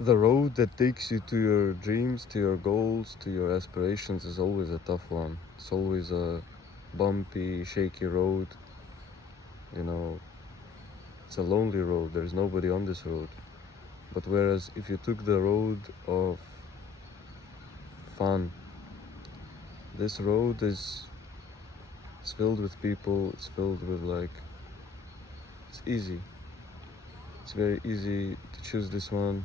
The road that takes you to your dreams, to your goals, to your aspirations is always a tough one. It's always a bumpy, shaky road. You know, it's a lonely road. There's nobody on this road. But whereas if you took the road of fun, this road is it's filled with people. It's filled with it's easy. It's very easy to choose this one.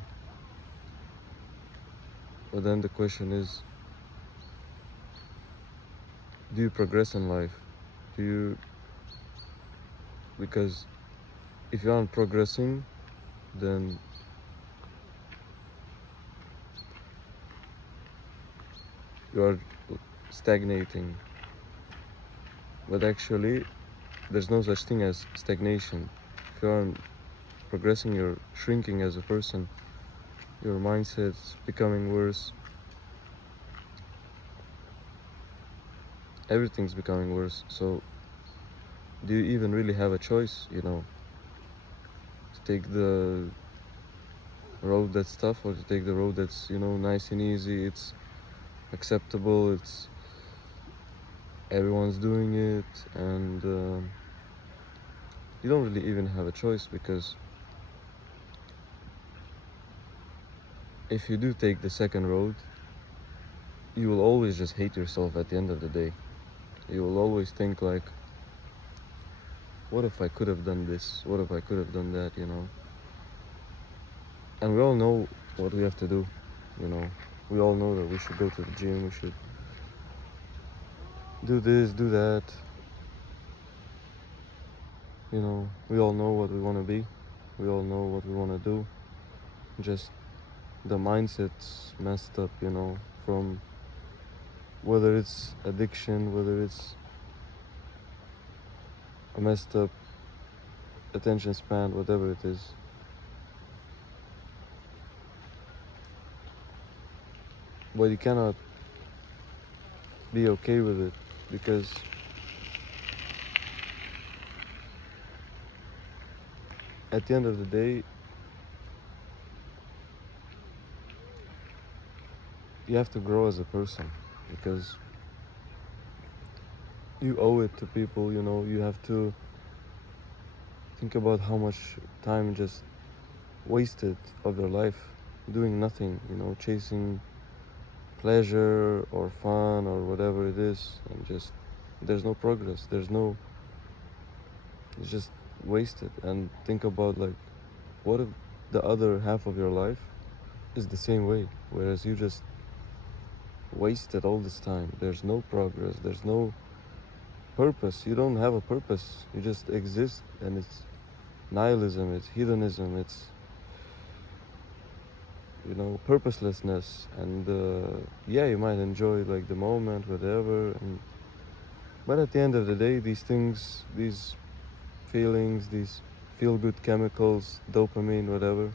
But then the question is, do you progress in life? Do you, because if you aren't progressing, then you are stagnating. But actually, there's no such thing as stagnation. If you aren't progressing, you're shrinking as a person. Your mindset's becoming worse. Everything's becoming worse. So, do you even really have a choice, to take the road that's tough or to take the road that's, nice and easy? It's acceptable, it's everyone's doing it, and you don't really even have a choice, because if you do take the second road, you will always just hate yourself at the end of the day. You will always think like, what if I could have done this? What if I could have done that, And we all know what we have to do, We all know that we should go to the gym, we should do this, do that. We all know what we want to be. We all know what we want to do. Just the mindset's messed up, from whether it's addiction, whether it's a messed up attention span, whatever it is. But you cannot be okay with it, because at the end of the day, you have to grow as a person, because you owe it to people, you have to think about how much time just wasted of your life doing nothing, chasing pleasure or fun or whatever it is, and just there's no progress, it's just wasted. And think about what if the other half of your life is the same way, whereas you just wasted all this time. There's no progress, there's no purpose. You don't have a purpose, you just exist, and it's nihilism, it's hedonism, it's purposelessness. And yeah, you might enjoy the moment, whatever, but at the end of the day, these things, these feelings, these feel-good chemicals, dopamine, whatever,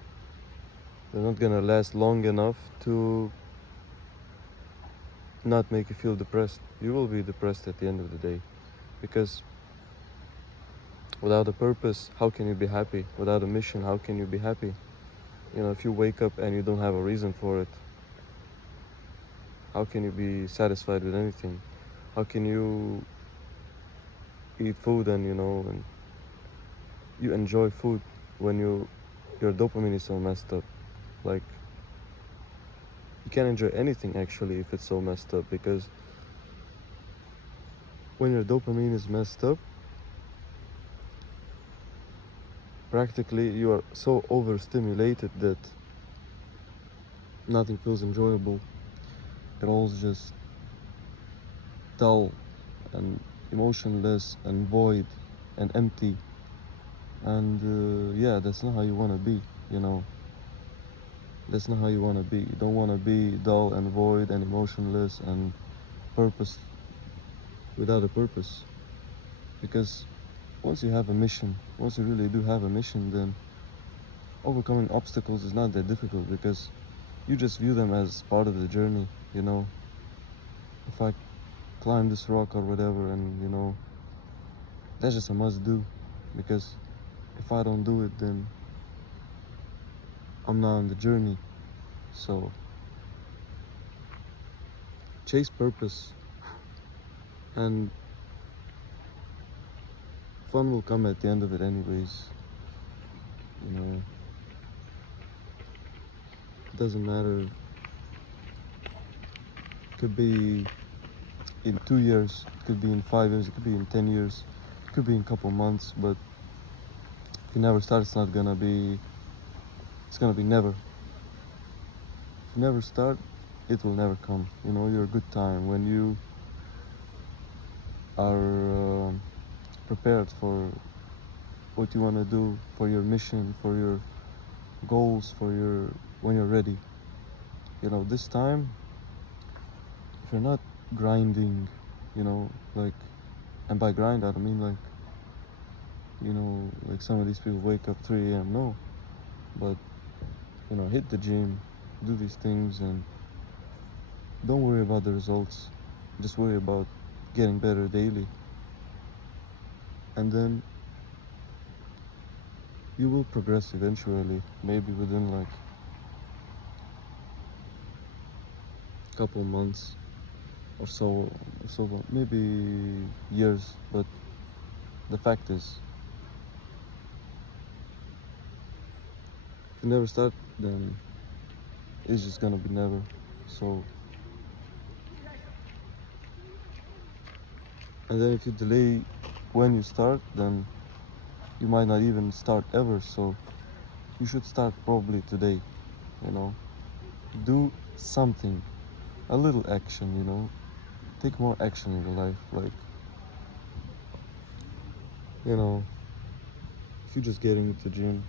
they're not gonna last long enough to not make you feel depressed. You will be depressed at the end of the day, because without a purpose, how can you be happy? Without a mission, how can you be happy? If you wake up and you don't have a reason for it, how can you be satisfied with anything? How can you eat food and you enjoy food when your dopamine is so messed up? Like, you can't enjoy anything actually if it's so messed up, because when your dopamine is messed up, practically you are so overstimulated that nothing feels enjoyable. It all is just dull and emotionless and void and empty. And yeah, that's not how you want to be, That's not how you want to be. You don't want to be dull and void and emotionless and purpose without a purpose. Because once you have a mission, once you really do have a mission, then overcoming obstacles is not that difficult, because you just view them as part of the journey, If I climb this rock or whatever, and that's just a must do, because if I don't do it, then I'm not on the journey. So chase purpose, and fun will come at the end of it anyways. You know, it doesn't matter. It could be in 2 years, it could be in 5 years, it could be in 10 years, it could be in a couple months, but if you never start, it's gonna be never. If you never start, it will never come. You know, your good time, when you are prepared for what you want to do, for your mission, for your goals, when you're ready. You know, this time, if you're not grinding, you know, like, and by grind I don't mean like, you know, like some of these people wake up 3 a.m. No, but you know, hit the gym, do these things, and don't worry about the results. Just worry about getting better daily, and then you will progress eventually, maybe within like a couple months or so, maybe years. But the fact is, if you never start, then it's just gonna be never. So, and then if you delay when you start, then you might not even start ever. So you should start probably today. You know, do something, a little action, you know, take more action in your life. Like, you know, if you're just getting into the gym,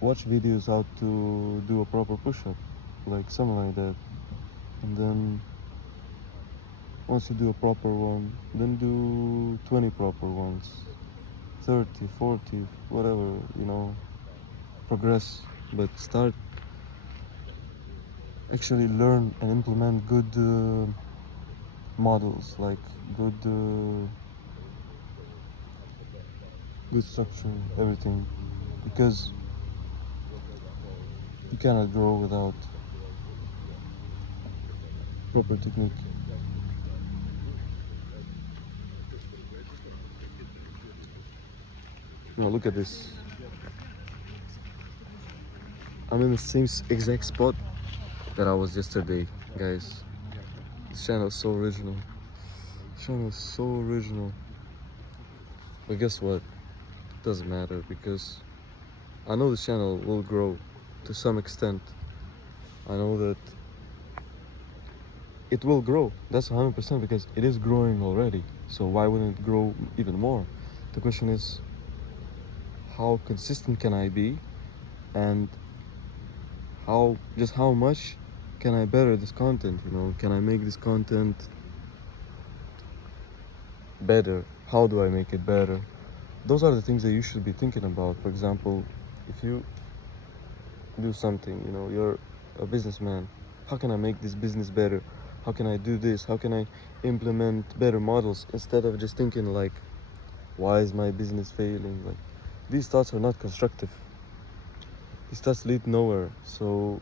watch videos how to do a proper push-up, like something like that, and then once you do a proper one, then do 20 proper ones, 30, 40, whatever, you know, progress. But start, actually learn and implement good models, like good structure, everything, because you cannot grow without proper technique. Now look at this. I'm in the same exact spot that I was yesterday, guys. This channel is so original. This channel is so original. But guess what? It doesn't matter, because I know this channel will grow to some extent. I know that it will grow. That's 100%, because it is growing already. So why wouldn't it grow even more? The question is, how consistent can I be, and how much can I better this content? You know, can I make this content better? How do I make it better? Those are the things that you should be thinking about. For example, if you do something, you know, you're a businessman, how can I make this business better? How can I do this? How can I implement better models, instead of just thinking like, why is my business failing? Like, these thoughts are not constructive. These thoughts lead nowhere. So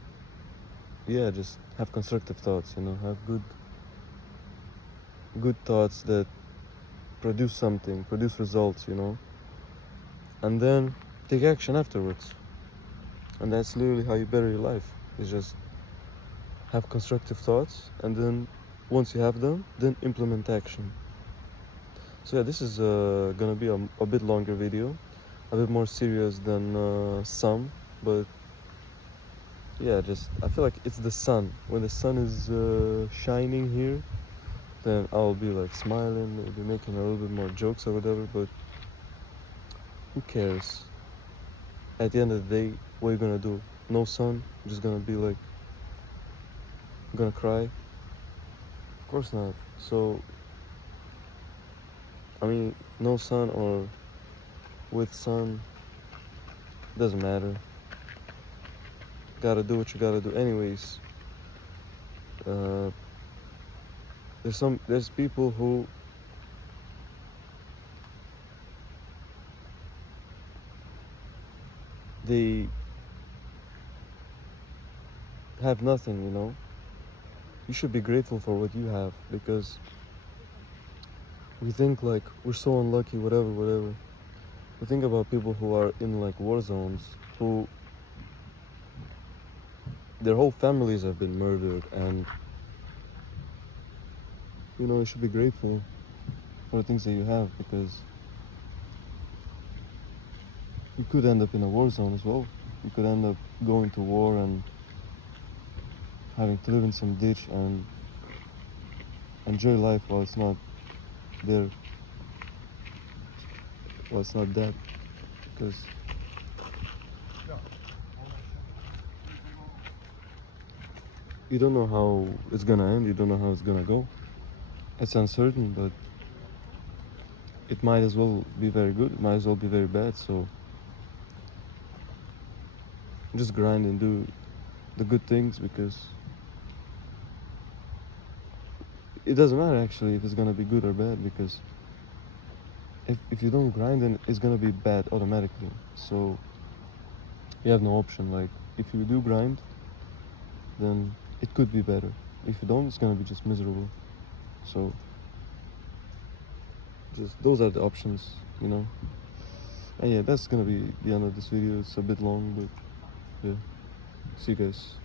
yeah, just have constructive thoughts, you know, have good thoughts that produce something, produce results, you know, and then take action afterwards. And that's literally how you better your life, is just have constructive thoughts, and then once you have them, then implement action. So yeah, this is gonna be a bit longer video, a bit more serious than some, but yeah, just I feel like it's the sun. When the sun is shining here, then I'll be like smiling, maybe making a little bit more jokes or whatever, but who cares? At the end of the day, what are you gonna do? No sun? I'm just gonna be like, I'm gonna cry? Of course not. So, I mean, no sun or with sun, doesn't matter. Gotta do what you gotta do anyways. There's people who they have nothing, you know, you should be grateful for what you have, because we think like we're so unlucky, whatever. We think about people who are in like war zones, who their whole families have been murdered, and you know, you should be grateful for the things that you have, because you could end up in a war zone as well. You could end up going to war and having to live in some ditch and enjoy life while it's not there, while it's not dead, because you don't know how it's gonna end, you don't know how it's gonna go. It's uncertain, but it might as well be very good, it might as well be very bad, so just grind and do the good things, because it doesn't matter actually if it's gonna be good or bad, because if you don't grind, then it's gonna be bad automatically. So you have no option. Like, if you do grind, then it could be better. If you don't, it's gonna be just miserable. So just those are the options, you know. And yeah, that's gonna be the end of this video. It's a bit long, but yeah, see you guys.